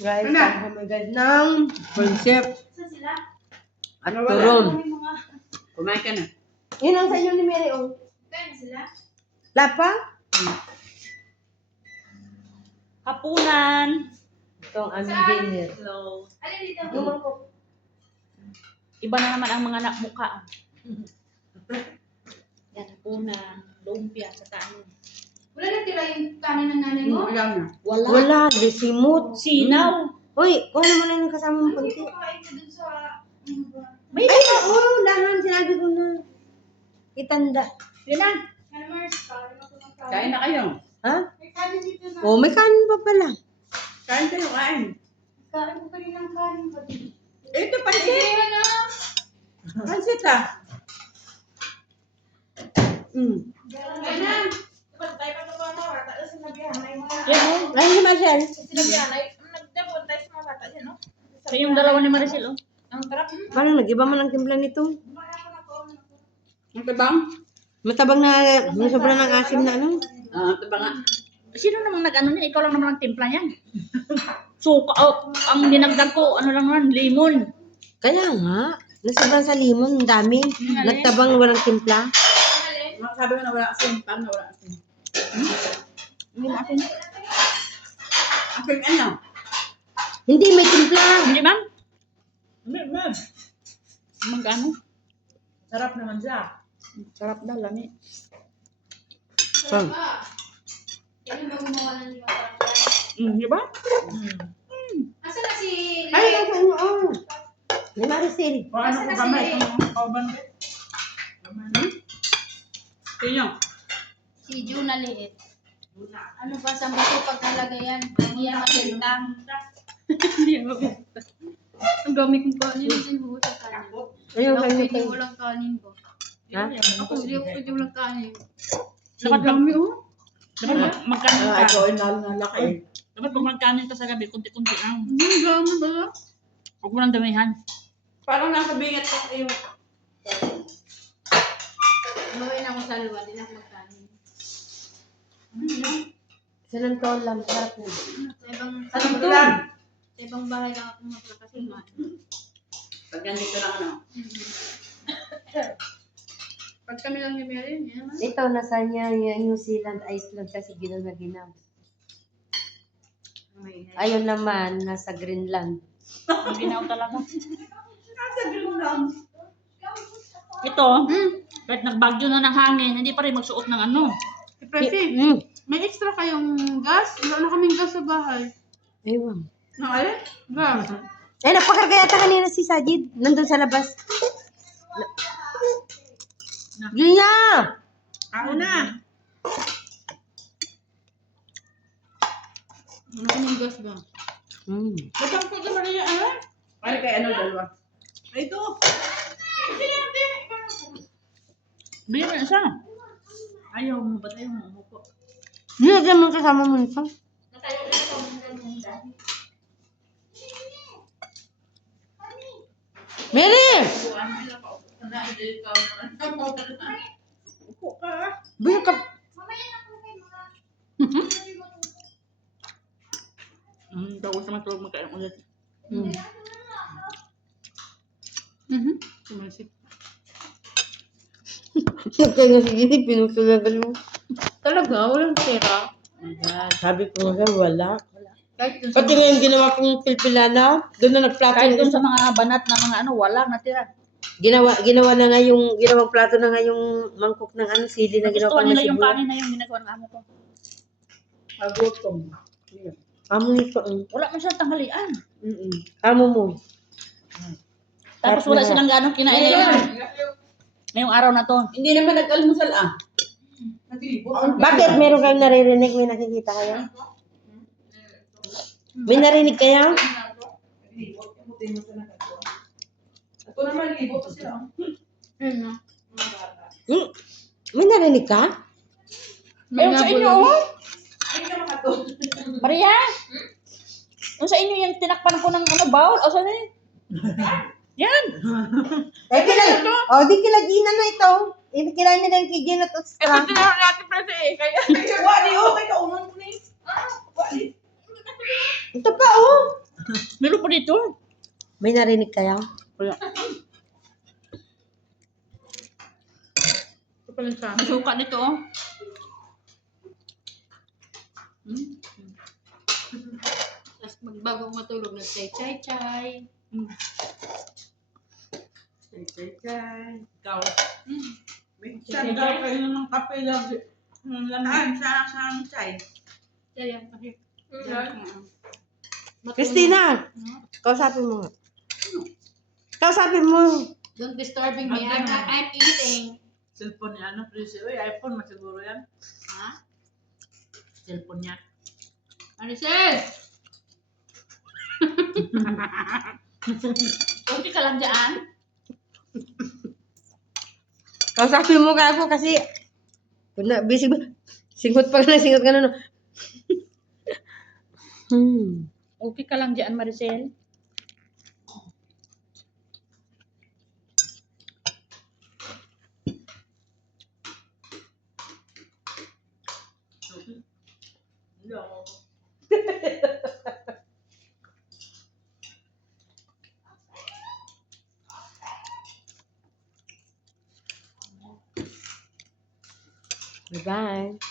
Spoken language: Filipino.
Guys, hamagad ng prinsip sila? at turon. Kumain ka na. Yun ang sa inyo ni Mary, oh. Kaya sila? Lapa? Hapunan. Ito ang aming dinner. Hello. Alin dito? Yung mangkok. Iba na naman ang mga mukha. Yan, hapunan. Lumpia sa kanin. Wala na tira yung kanin ng nanay mo? Alam na. Wala, desimot. Sinaw. Hoy, kuha naman lang ng kasama mong Hindi konti. ko kain ka dun sa... May Ay, oo, dahan, sinabi ko na. Itanda. Yan na. Ano Mars, kain ako ng kanin. Kain na kayo. Ha? May kanin dito na. Oh, may kanin pa pala. Kain kayo, kain. Kain ko kanina ng kanin pati. Ito, pansit. Kaya na! Pansit ah. Kaya na! Yan o. Ay, si Marcel. Sa yung dalawa ni Maricel o. Parang nag-iba man ang timpla nito. Ang tabang? Matabang na, sobrang ng asim na ano. Tabang nga. Sino namang nag-ano niya? Ikaw lang naman ang timpla niyan. Suka. Oh, ang dinagdag ko, ano lang naman, limon. Kaya nga, nasobrang sa limon, ang dami. Nagtabang walang timpla. Sabi ko na wala asin. Parang na wala asin. Hindi mo asin. Asin ano? Hindi, may timpla. Hindi ma'am? Ma'am. Magkano? Sarap naman siya. Sarap daw, lami. Pag. Yan ba gumawa ng lima para? Di ba? Asan na si... Ay, nasa inyo, oh. Ni Maricel. Paano ko gamay itong kauban? Sino? Si June na liit. Ano ba sa bato pagkalagayan? Hindi yan matintang. Hindi mo. Ang dami kong kanin. Hindi mo sa kanin. Ayun, Ako kayo hindi kayo. walang kanin ko. Ha? Ako hindi ako pwede walang kanin. Dapat dami oh. Dapat magkanin ka. Ito ay laki. Dapat pag magkanin ka sa gabi, kunti-kunti lang. Hindi, gano'n ba? Huwag mo nang damihan. Parang nasa bingat ko yung... Gawin ako sa luwa. Hindi na ako magkanin. Silang taon lang, sarap na. Sa ibang... Anong tulang? Sa ibang bahay lang ako magkakasama. Pag nandito lang ano. Pag kami lang ni Mary, yan naman. Ito, nasa niya yung New Zealand, Iceland kasi ginaw na ginaw. Ayun naman, nasa Greenland. Ang ginaw talaga. Nasa green lang. Ito, kahit nagbagyo na ng hangin, hindi pa rin magsuot ng ano. Presi, Mm. may extra kayong gas? Wala na kaming gas sa bahay. Ewan. Nang alin? Gas. Ay, napakarga yata kanina si Sajid. Nandun sa labas. Yun na! Ako na. Wala kaming gas ba? Mm. Batang ko sa Maria, ano? Ay, kay ano, dalawa. Ay, ito. Bili mo isa. Ayaw mo, ba't ayaw mo umupo? Nilagyan mo kasama mo nito. Mary! Upo ka. Bili ka. Daw sa matulog magkain ulit. Mm. Sumisip. Kaya si Gini, pinutulagan mo. Talaga? Walang pera? Sabi ko nga, wala. Kahit dun sa... Pati nga yung ginawa kong pilpilana, doon na nagplato. Kahit dun sa mga banat na mga ano, wala natira. Ginawa na nga yung, ginawang plato na nga yung mangkok ng ano, sili na ginawa Gusto pang nila yung nasibuan. kanin na yung ginagawa ng amo ko. Agutom. Amo nito. Wala man siyang tanghalian. Amo mo. Tapos wala silang ganong kinain ngayong araw na to. Hindi naman nag-almusal ah. Naglibo. Bakit? Meron kayong naririnig? May nakikita kayo? May narinig kayo? Ako naman, libo to sila. Ayun na. May narinig ka? Ayun sa inyo oh. Hindi ka makatulog. Maria! Yung sa inyo yung tinakpan ko ng ano, bowl? O saan yun? Yan! Eh, di kilagina na ito. Kailangan nila yung kigin at extra. Tinawag natin pa sa eh. Kaya, wali oh, kay kaunan ko na eh. Wali. Ito pa, oh. Meron pa dito. May narinig kaya? Wala. Ito pala sa May suka dito, oh. Tapos magbago matulog, nag-chay-chay-chay. Chay. Ikaw. Minsan daw kayo ng kape lagi. Sa chay. Kaya, kasi, Christina! Kausapin mo nga. Kausapin mo. don't disturbing me. I'm eating. Cellphone niya, ano? Uy, iPhone, masiguro yan. Ha? Cellphone niya. Maricel! Okay ka lang dyan. Kausapin mo ka ako kasi busy ba? Singot pa na singot ka na no. Okay ka lang dyan, Maricel. No. Bye-bye.